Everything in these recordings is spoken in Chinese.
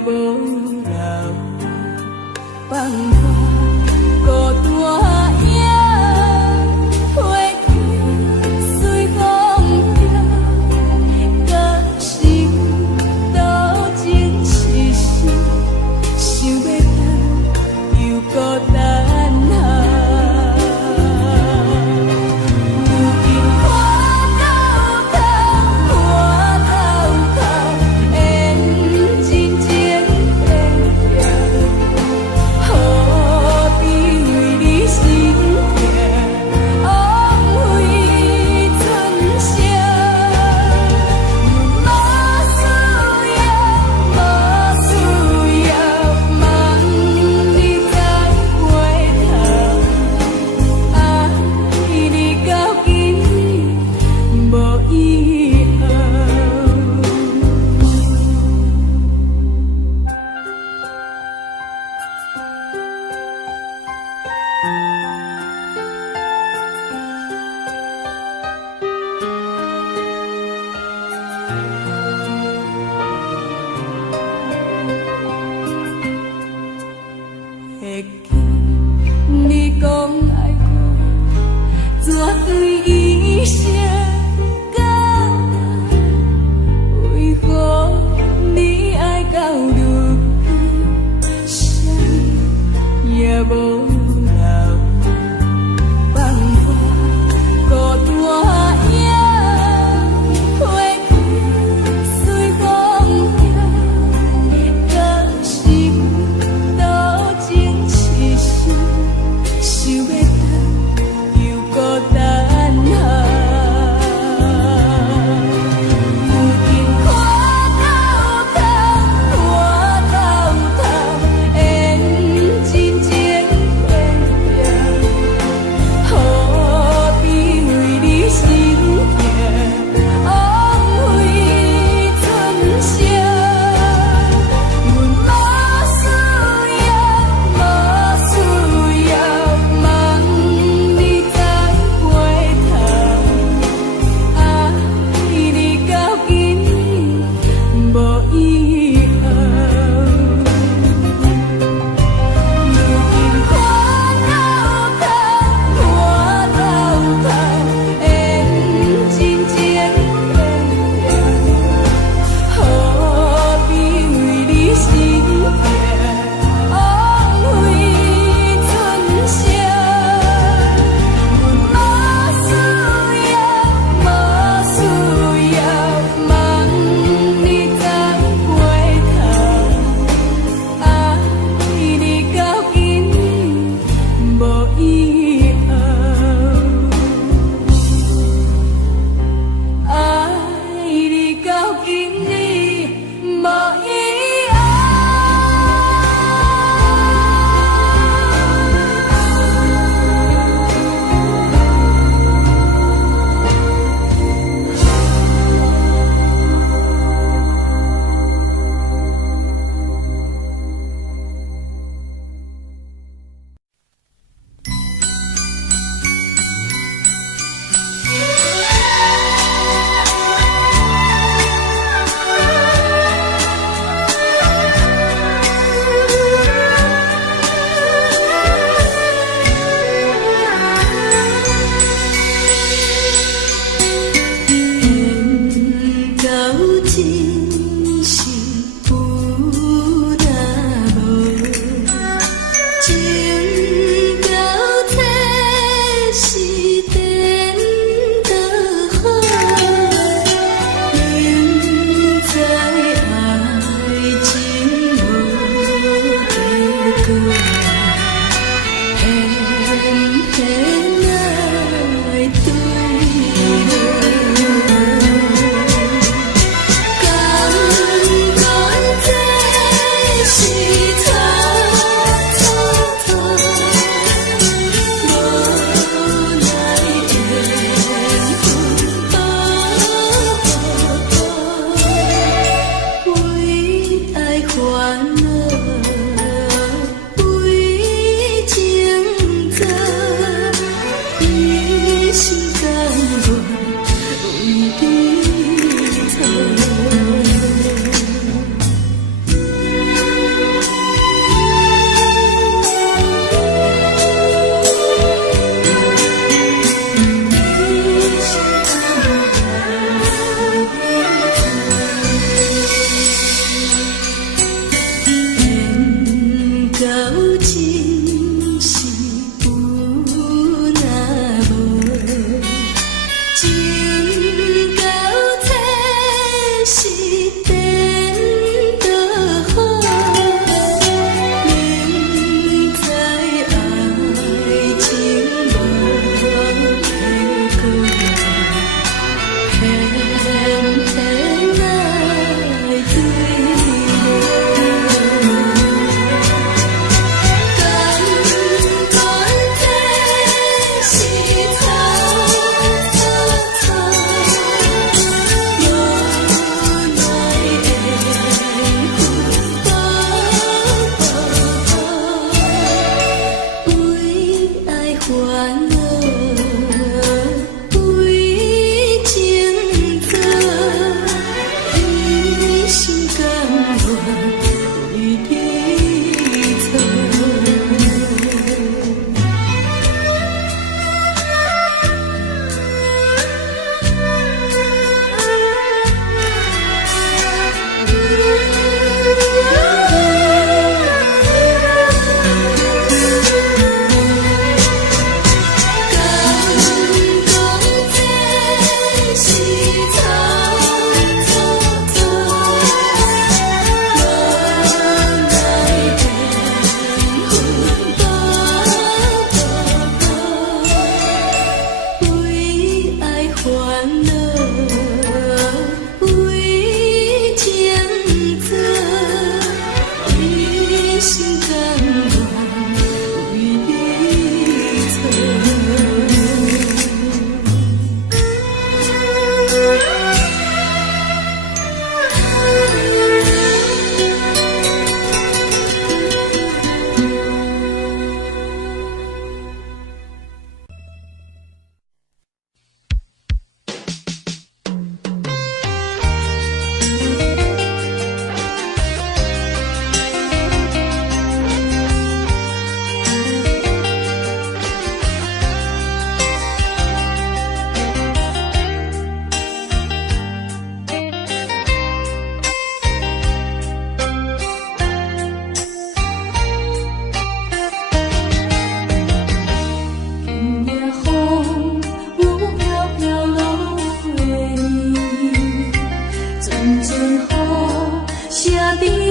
无留，放我孤单影，花去随风飘，到心多情痴心，想要等又孤单。会记你讲爱我，怎对伊相共？为何你爱到如今，啥也无留，放我孤单影，花去随风飘，到心多情痴心，想要等又孤单啊。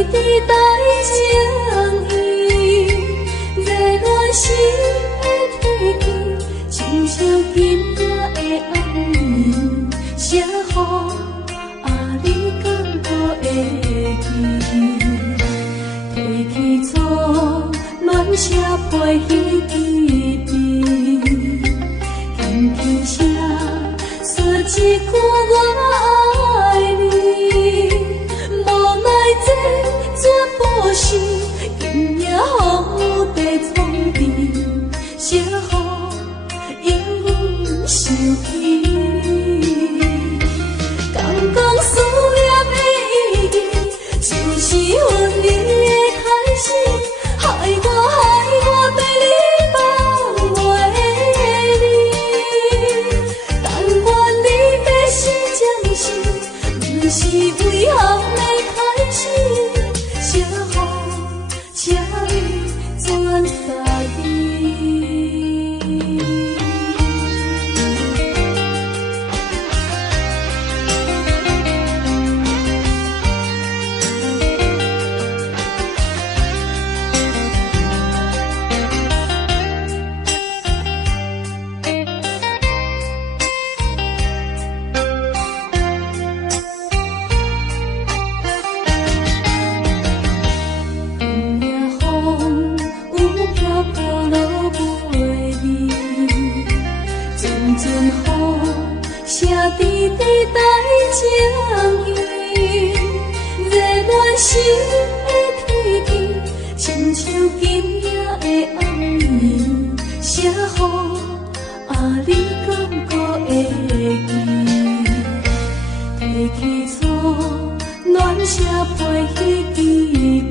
滴待情意，热恋时的天气，亲像今夜的暗暝，写予你敢搁会记？提起初恋写配彼支笔，轻轻声说一句我爱你，无奈这全部是今夜雨地冲阵，写予永远想起。敢讲思念的意义，就是分离的开始，害我对你放袂离。但愿你要是暂时，不是为后的开始，写予请你转达你。情意，热恋时的天气，亲像今夜的暗暝，写予你敢搁会记？提起初恋写配彼支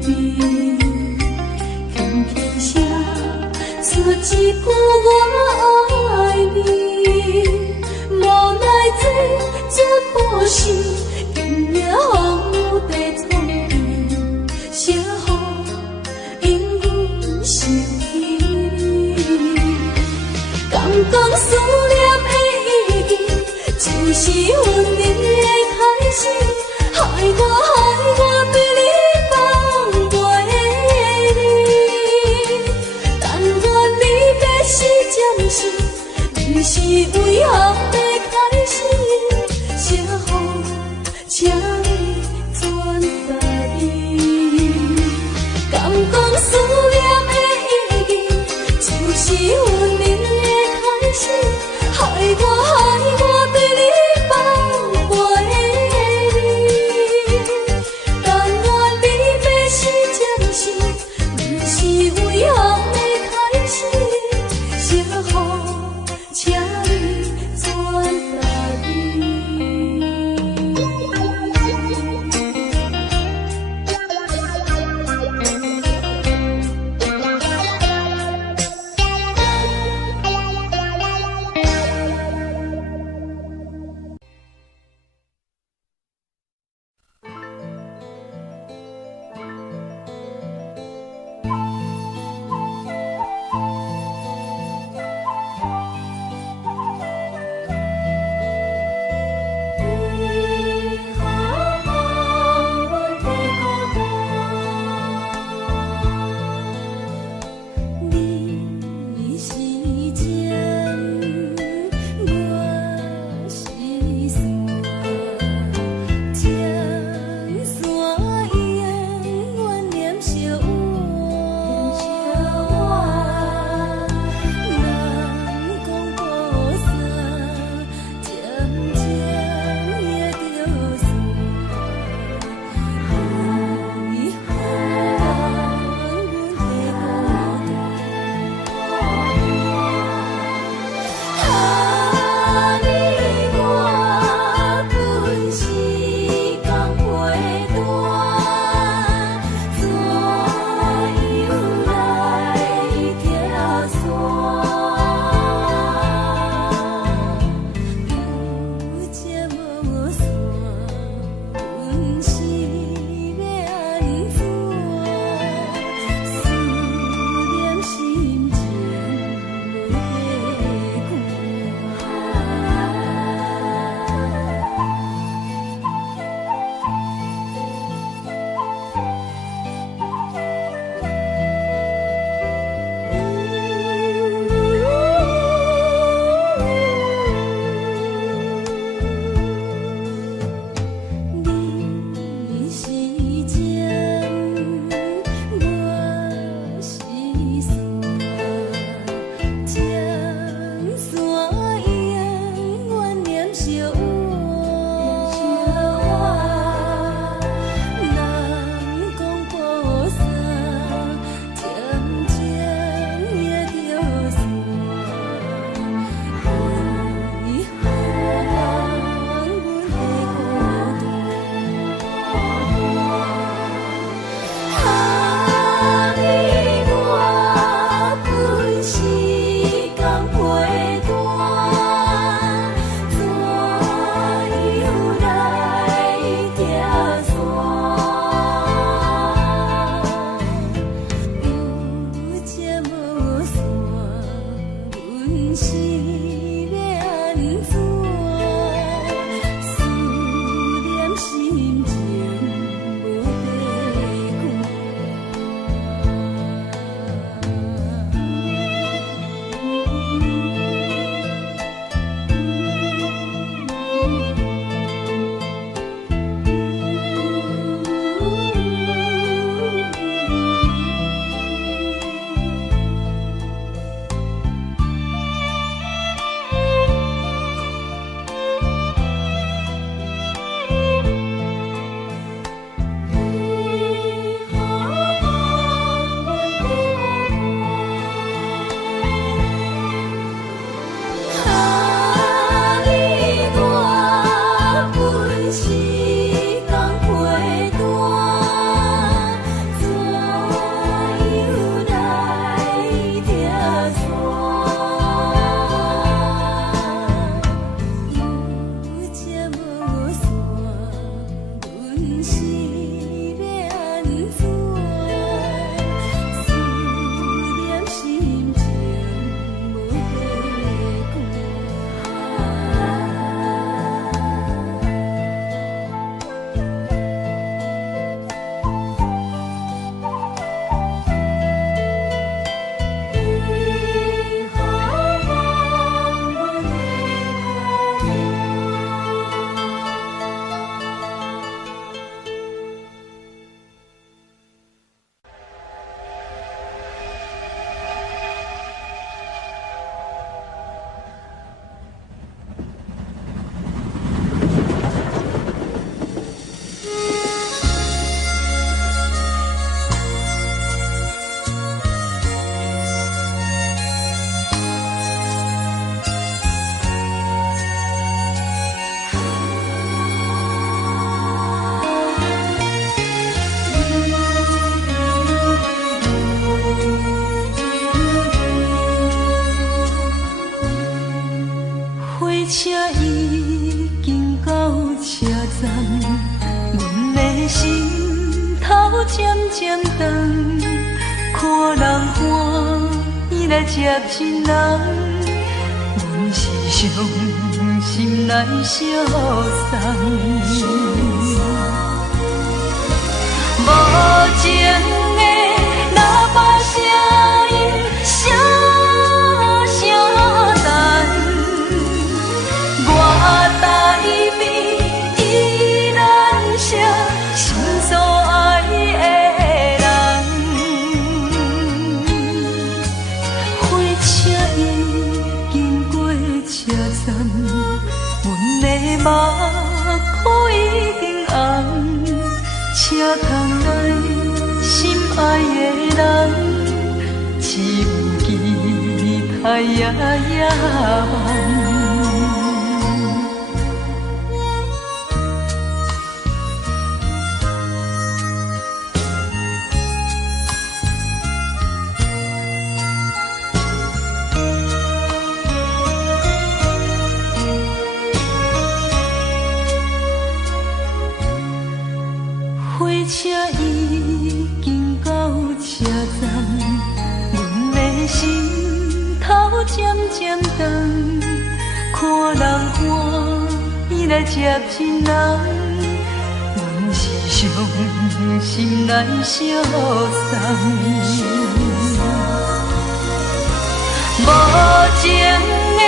笔，轻轻声说一句我爱你，无奈这全部是今夜雨地冲阵，写予永远想起你。敢讲思念的意义，就是分离的开始，害我对你放袂离。但愿你要是暂时，不是为后的开始，写予请你转达你。敢讲思念的意义，就是分离的开始，害我对你放袂离。但愿你要是暂时，不是为后的开始，写予请你转达你。接亲人，阮是伤心来相送。无情的喇叭声音，声声等，我台边依然写心所爱的人。火车已经过车站，阮的目眶已经红。车窗内心爱的人，只有期待夜梦。火车已经到车站，阮的心头渐渐长。看人欢喜来接亲人，阮是伤心来相送。无情的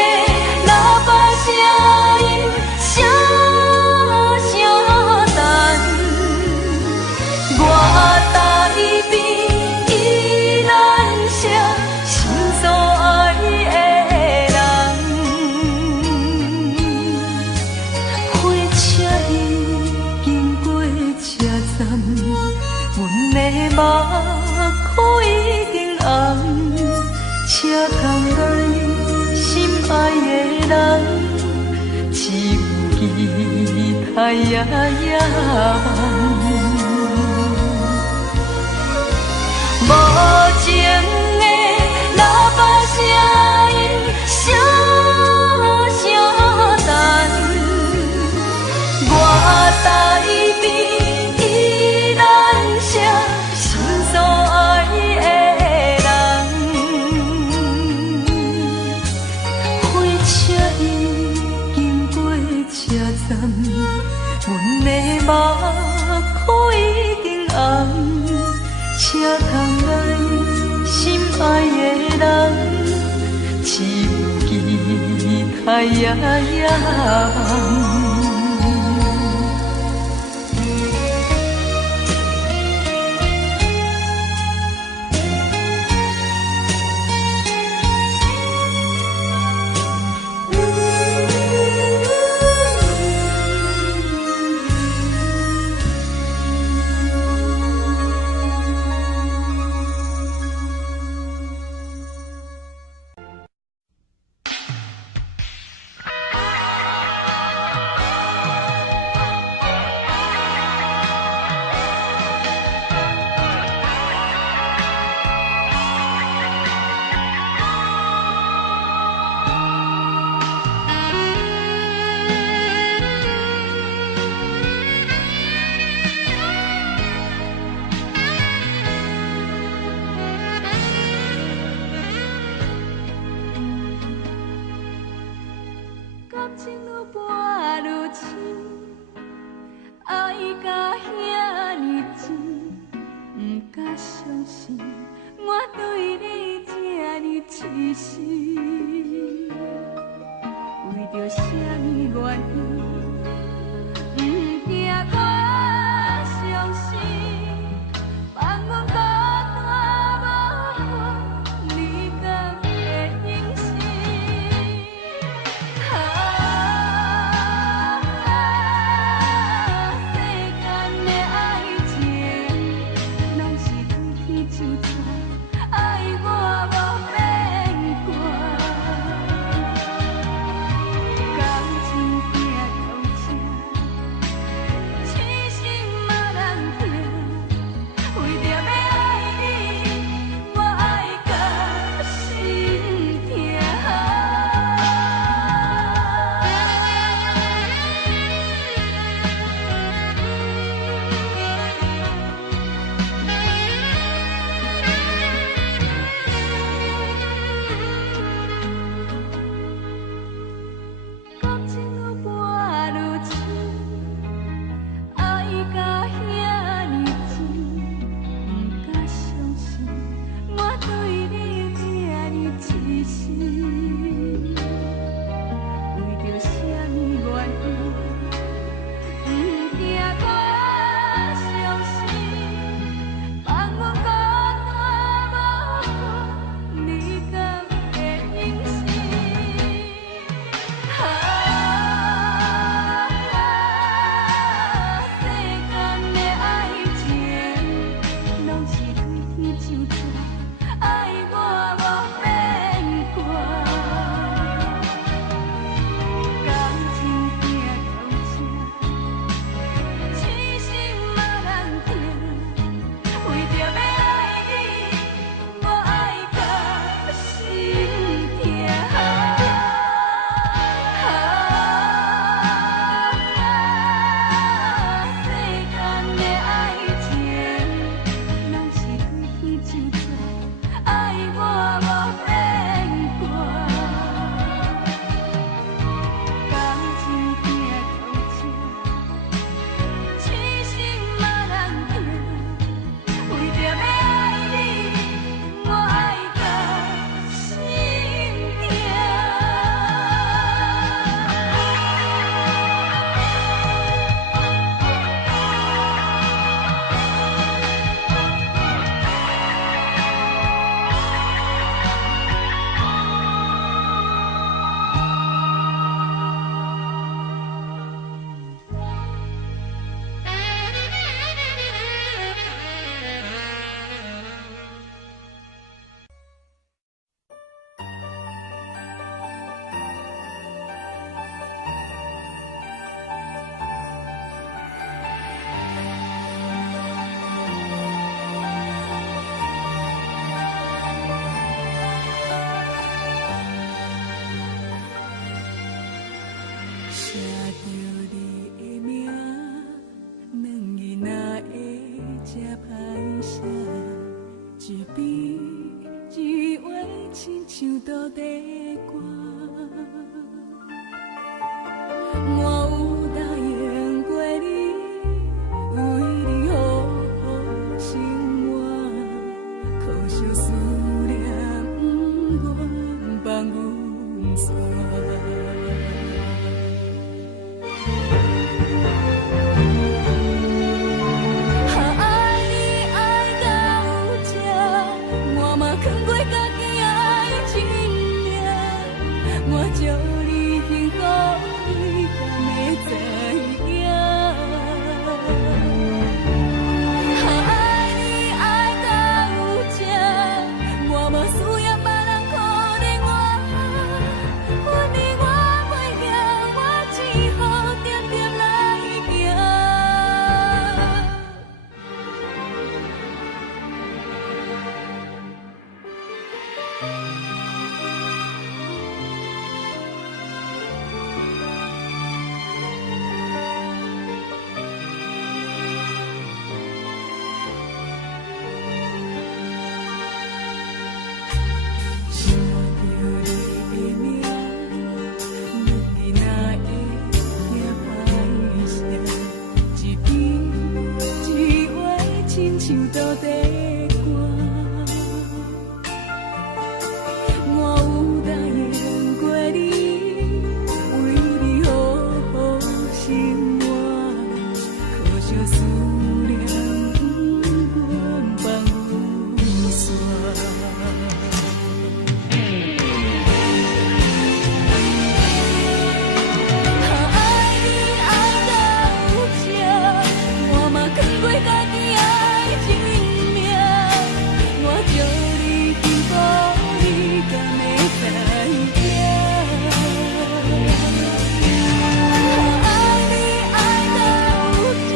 喇叭声音，声声等。我台边依然写心所爱的人，火车已经过车站，阮的目眶已经红。车窗内心爱的人，只有期待夜梦。无情的喇叭声音，声声等。我台边依然写心所爱的人，火车已经过车站，阮的目眶已经红。车窗内心爱的人，只有期待夜梦。甲遐尼深，不敢相信我对你这呢痴心。为着什么原因，不惊我伤心，放阮孤单无伴，你敢会忍心？世间的爱情，拢是对天就错，爱我无变卦。看过家己的爱情命。亲像土地寒。我有答应过你，为你好好生活，可惜思念不愿放有线。爱你爱到有这，我嘛扛过家己爱情命，我祝你幸福，你敢会知影？爱你爱到有这，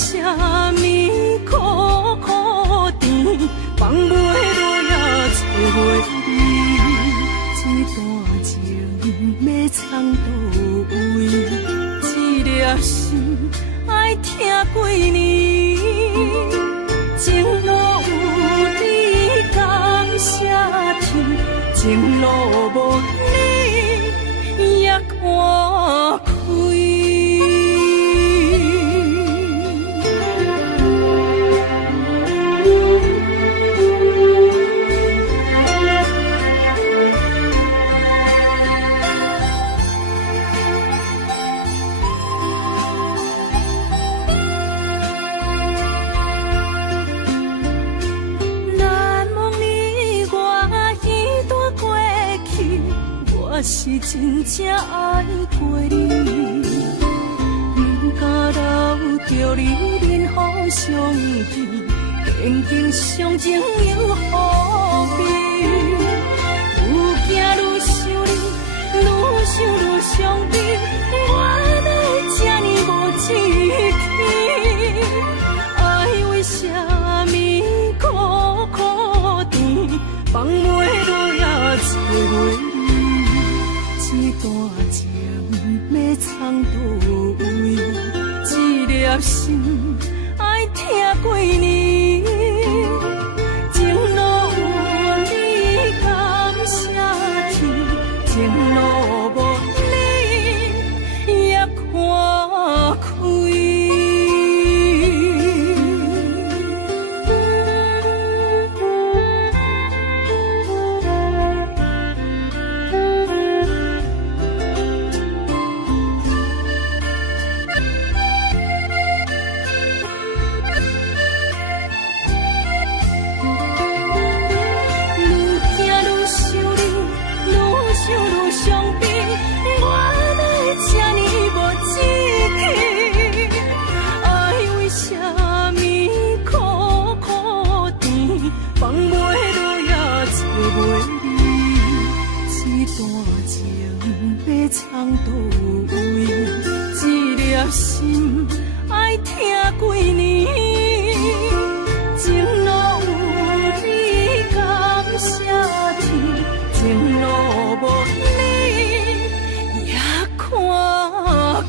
啥物苦苦甜，放袂落也找袂你。这段情要藏倒位？这粒心爱听几年？情路有你感谢天，情路无你也看开。我是真正爱过你，不敢留着你面互相见，曾经相情又何必？愈行愈想你，愈想愈伤悲，我哪会这呢无志气？爱为啥物苦苦甜，放袂落也找袂。这段情要藏倒位？这粒心爱听几年？情路有你感谢天，情路无你也看开。放袂落也找袂你，这段情要藏倒位？这粒心爱听几年？情路有你感谢天，情路无你也看开。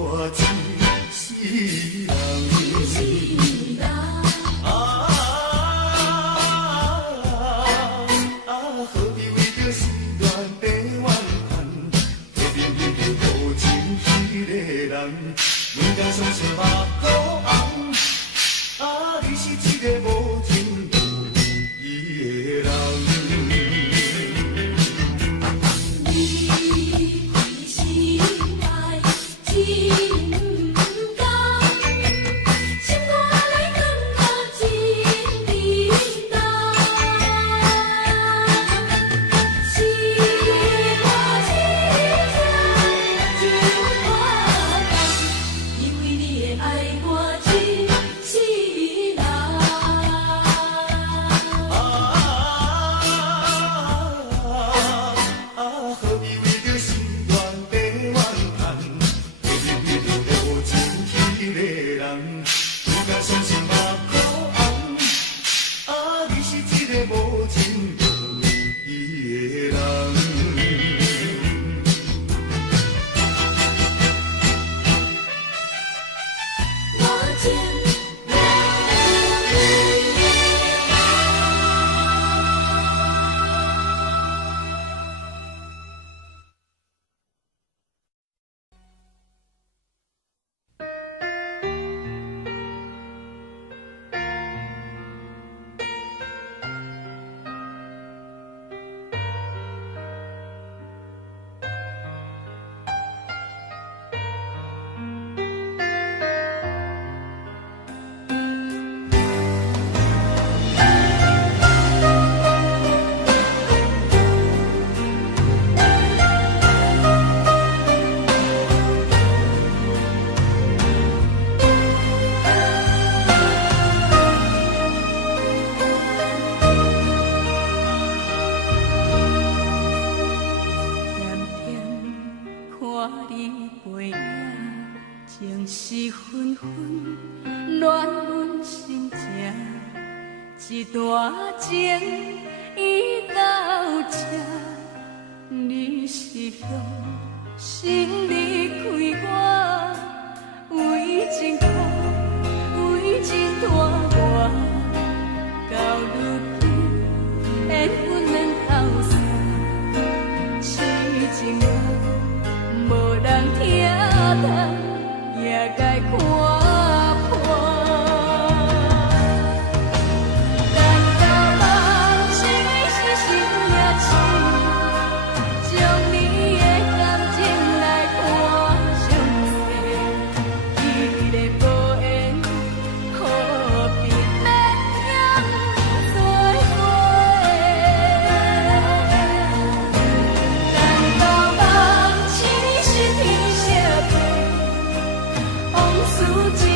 我一世人。阮家相思目眶红，啊，你是一个无情有义的人。你是爱情甘，心肝来感觉真平淡，是我痴情真花甘，因为你的爱我真是人。何必为着心愿地怨叹？为着为着无情迄个人，阮家相思目眶红，啊，你是一个无情有义的人。我情看你背影，情绪纷纷，乱阮心情。一段情已到这，你是用心离开我，为情痛，为情拖我，到如今缘分免透散，痴情人。无人听懂，也该看破。难道梦醒是心也痴，将你的感情来看详细，记个无缘，何必勉强做伙？难道忘记是天色变，往事一